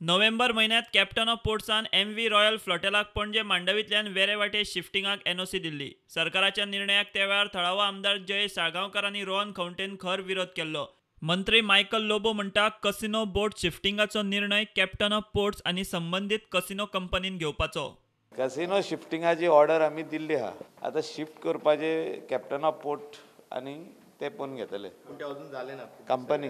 November म्हयन्यांत captain of पोर्ट्सान एम.व्ही. Royal फ्लोटेलाक पणजे मांडवींतल्यान वेरे वाटे शिफ्टिंगाक एनओसी दिल्ली. सरकाराच्या निर्णयाक त्या वेळार थळावो आमदार जयेश साळगांवकार आनी रोहन खंवटेन खर विरोध केल्लो. मंत्री मायकल लोबो म्हणटा कसिनो बोट शिफ्टिंगाचो निर्णय कॅप्टन ऑफ पोर्ट्स आनी संबंदीत कसिनो कंपनीन घेवपाचो. कसिनो शिफ्टिंगाची ऑर्डर आमी दिल्ली आहा. आतां शिफ्ट करपाचे कॅप्टन ऑफ पोर्ट आनी ते पण घेतले. पण ते अजून झाले ना कंपनी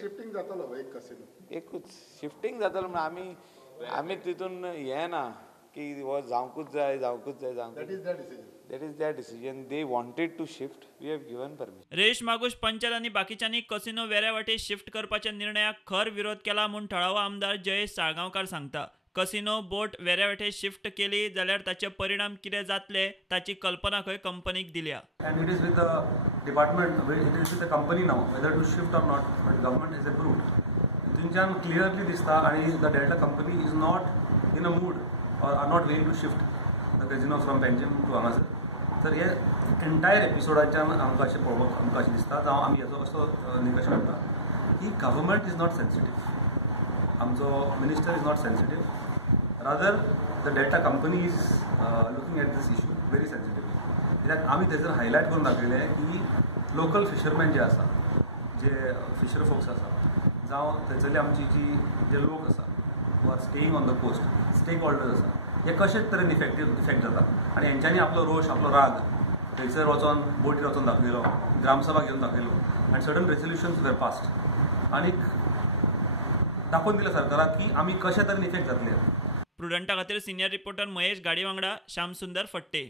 शिफ्टिंग जातलो एक कसिनो एकूच शिफ्टिंग जातलो म्हणून आमी तितून हे ना की हो जावंकूच जाय that is the decision. That is their decision. They wanted to shift. We have given permission. रेश मागुश पंचाल आनी बाकीच्यांनी कसिनो वेऱ्या वाटे शिफ्ट करपाच्या निर्णयाक खर विरोध केला म्हूण थळावो आमदार जयेश साळगांवकार सांगता. कसिनो बोट वेऱ्या वाटे शिफ्ट केली जाल्यार ताचे परिणाम कितें जातले ताची कल्पना खंय कंपनीक दिल्या. And it is with the department, it is with the company now whether to shift or not, but government has approved. तितूनच्यान क्लियरली दिसता आणि the Delta company is not in a mood or are not willing to shift the casino from Panjim to हांगासर. तर हे entire एपिसोडाच्यान आमकां अशें पळोवप आमकां अशें दिसता जावं आमी हेचो असो निकश काडटा की गव्हर्मेंट इज नॉट सेन्सिटीव. आमचो minister is not sensitive. Rather the Delta company is looking at this issue very sensitively. कित्याक आमी थंयसर हायलायट करून दाखयलें की लोकल फिशरमॅन जे आसा, जे फिशर फोक्स आसा, जावं थंयसरली आमची जे लोक आसा who are staying on the coast, stakeholders आसा, हे कशेच तरेन इफेक्ट जाता. आनी हेंच्यांनी आपलो रोश, आपलो राग थंयसर वचोन बोटीर वचोन दाखयलो, ग्रामसभा घेवन दाखयलो आनी सडन रेजोल्युशन्स वेर पास्ड आनी दाखोवन दिलें सरकाराक की आमी कशे तरेन इफेक्ट जातले. प्रुडंटा खातीर सिनियर रिपोर्टर महेश गाडी वांगडा श्याम सुंदर फट्टे.